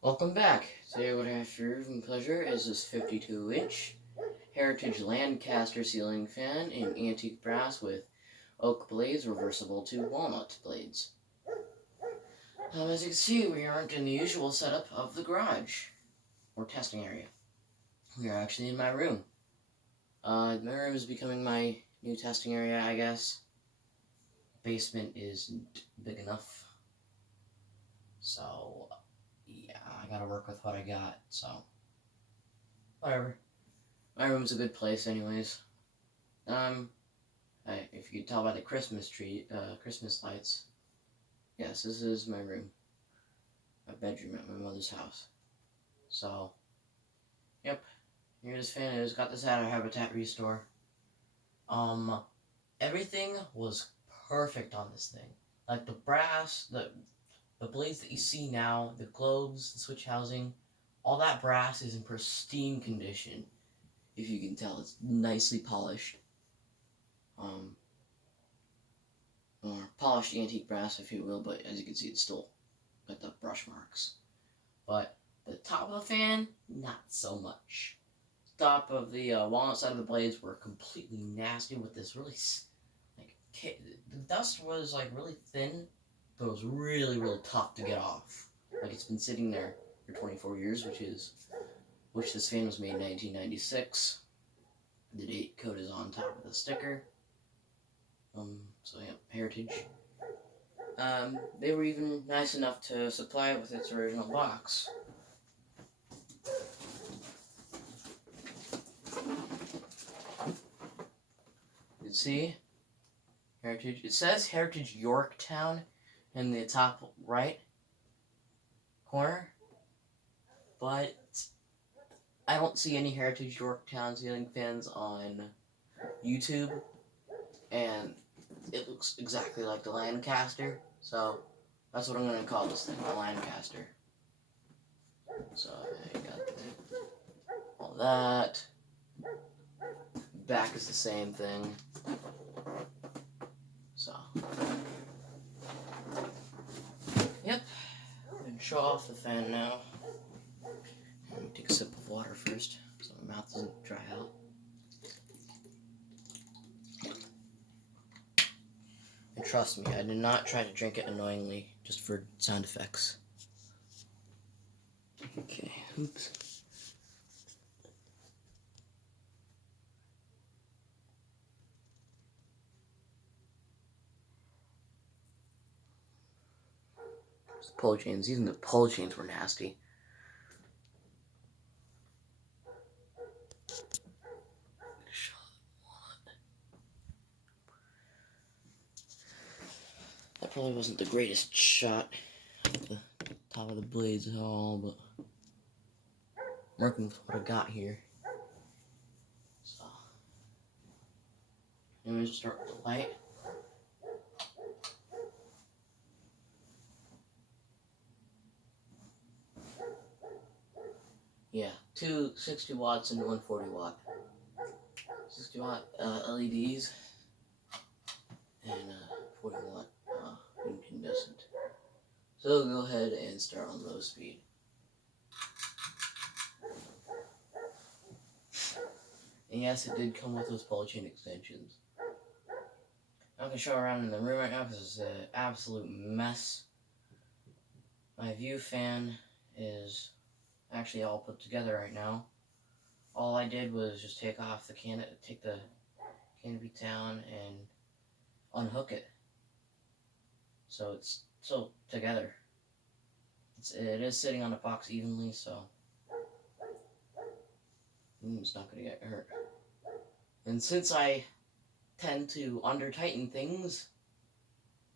Welcome back. Today what I have for your pleasure is this 52-inch Heritage Landcaster ceiling fan in antique brass with oak blades reversible to walnut blades. As you can see, we aren't in the usual setup of the garage or testing area. We are actually in my room. My room is becoming my new testing area, I guess. Basement isn't big enough. So, yeah, I gotta work with what I got, so whatever. My room's a good place, anyways. If you could tell by the Christmas lights, yes, this is my room, my bedroom at my mother's house. So, yep, here this fan is. Got this at a Habitat Restore. Everything was perfect on this thing. Like the brass, the blades that you see now, the globes, the switch housing, all that brass is in pristine condition. If you can tell, it's nicely polished. Or polished antique brass, if you will, but as you can see, it's still got the brush marks. But the top of the fan, not so much. The top of the walnut side of the blades were completely nasty with this really, the dust was like really thin, but it was really, really tough to get off. Like it's been sitting there for 24 years, which this fan was made in 1996. The date code is on top of the sticker. So yeah, Heritage. They were even nice enough to supply it with its original box. You can see Heritage. It says Heritage Yorktown in the top right corner, but I don't see any Heritage Yorktown ceiling fans on YouTube, and it looks exactly like the Landcaster, so that's what I'm going to call this thing, the Landcaster. So I got all that. Back is the same thing. So, yep. I'm going to show off the fan now. Let me take a sip of water first, so my mouth doesn't dry out. And trust me, I did not try to drink it annoyingly, just for sound effects. Okay, oops. The pull chains, even the pull chains were nasty. That probably wasn't the greatest shot at the top of the blades at all, but I'm working with what I got here. So, I'm going to start with the light. Yeah, two 60 watts and one 40 watt. 60 watt LEDs and 40 watt incandescent. So go ahead and start on low speed. And yes, it did come with those pull chain extensions. I'm not going to show around in the room right now because it's an absolute mess. My view fan is actually all put together right now. All I did was just take the canopy down and unhook it. So it's still together. It is sitting on the box evenly, so it's not going to get hurt. And since I tend to under-tighten things,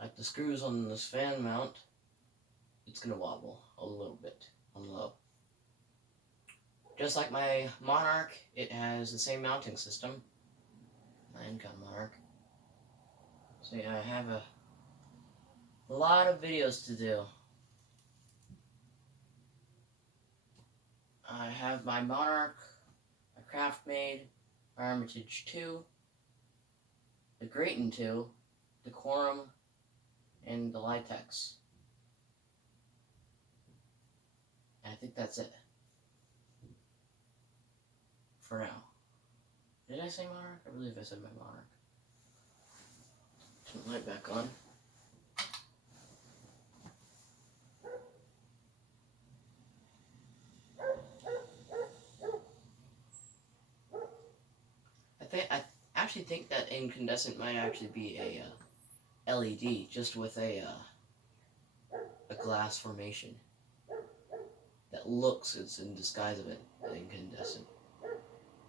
like the screws on this fan mount, it's going to wobble a little bit on low. Just like my Monarch, it has the same mounting system. My Incon Monarch. So yeah, I have a lot of videos to do. I have my Monarch, my Craft Made, my Armitage 2, the Grayton 2, the Quorum, and the Litex. And think that's it. For now. Did I say monarch? I believe I said my monarch. Turn the light back on. I actually think that incandescent might actually be a LED, just with a glass formation that looks it's in disguise of it incandescent,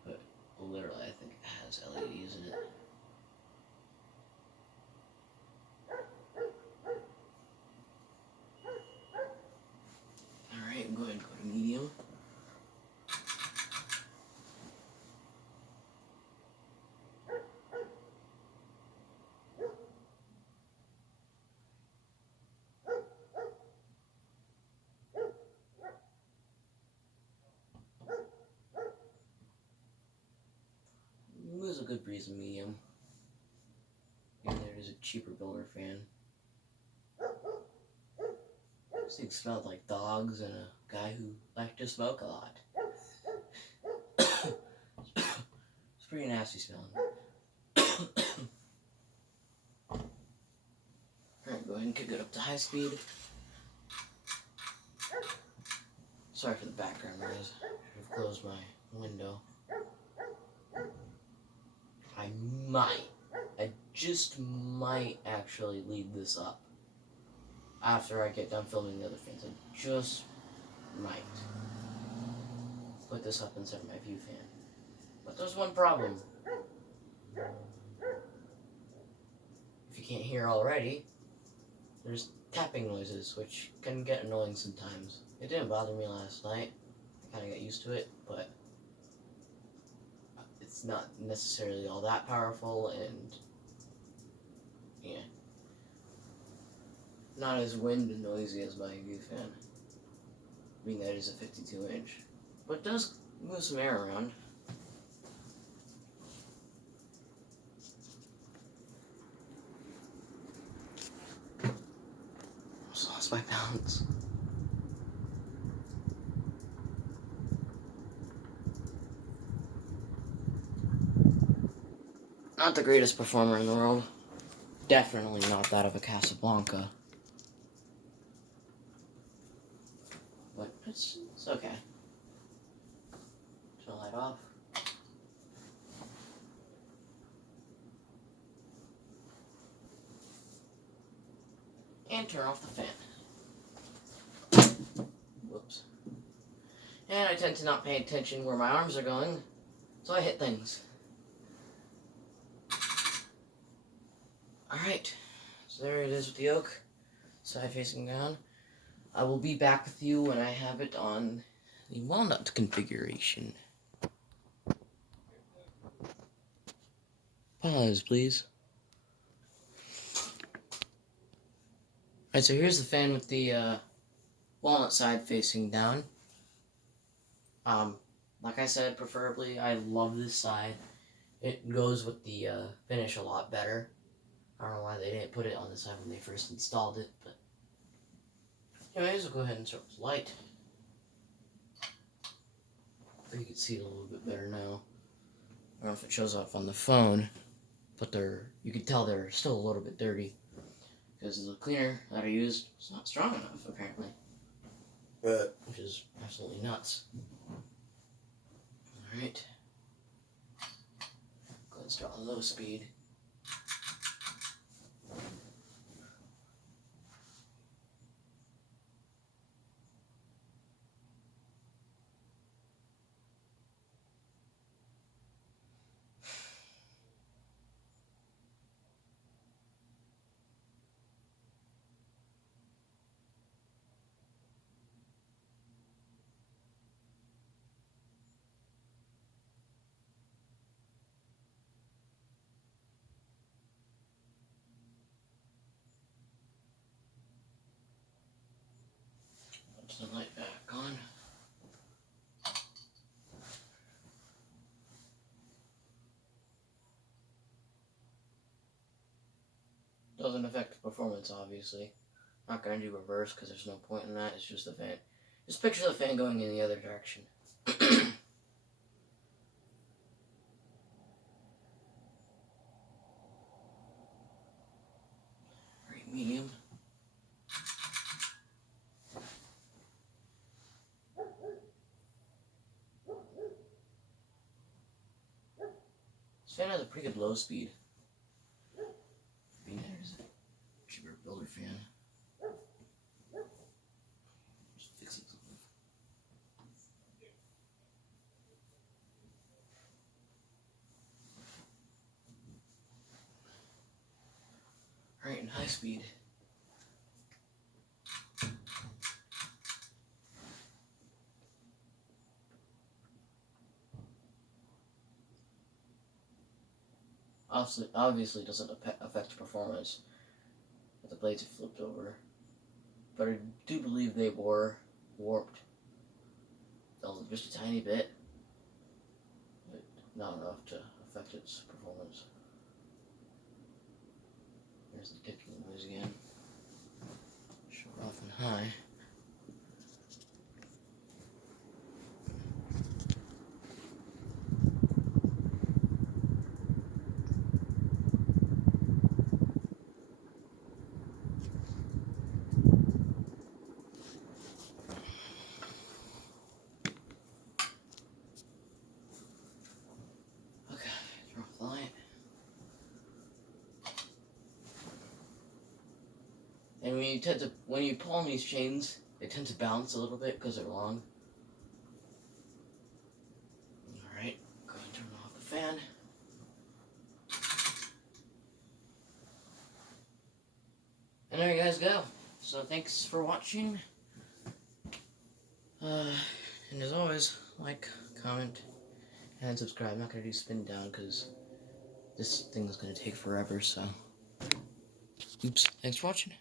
but literally I think it has LEDs in it. All right, go ahead and go to medium. There's a good breeze in medium. And there is a cheaper builder fan. This thing smelled like dogs and a guy who liked to smoke a lot. It's pretty nasty smelling. Alright, go ahead and kick it up to high speed. Sorry for the background noise. I've closed my window. I just might actually leave this up after I get done filming the other fans. I just might put this up instead of my view fan. But there's one problem. If you can't hear already, there's tapping noises, which can get annoying sometimes. It didn't bother me last night. I kind of got used to it, but it's not necessarily all that powerful, and yeah, not as wind and noisy as my view fan, being that it is a 52-inch, but it does move some air around. Almost lost my balance. Not the greatest performer in the world. Definitely not that of a Casablanca. But it's okay. Turn the light off. And turn off the fan. Whoops. And I tend to not pay attention where my arms are going, so I hit things. Alright, so there it is with the oak, side facing down. I will be back with you when I have it on the walnut configuration. Pause, please. Alright, so here's the fan with the walnut side facing down. Like I said, preferably, I love this side. It goes with the finish a lot better. I don't know why they didn't put it on the side when they first installed it, but anyways, we'll go ahead and start with light. You can see it a little bit better now. I don't know if it shows up on the phone, but you can tell they're still a little bit dirty because the cleaner that I used is not strong enough, apparently. Which is absolutely nuts. Alright. Go ahead and start on low speed. Turn the light back on. Doesn't affect performance, obviously. Not going to do reverse because there's no point in that. It's just the fan. Just picture the fan going in the other direction. Very medium. This fan has a pretty good low speed. Being there's a cheaper builder fan. Just fixing something. Alright, in high speed. Obviously doesn't affect performance if the blades are flipped over, but I do believe they were warped. Just a tiny bit, but not enough to affect its performance. There's the ticking noise again. Shut off and high. And when you pull on these chains, they tend to bounce a little bit because they're long. Alright, go ahead and turn off the fan. And there you guys go. So thanks for watching. And as always, like, comment, and subscribe. I'm not going to do spin down because this thing is going to take forever, so. Oops. Thanks for watching.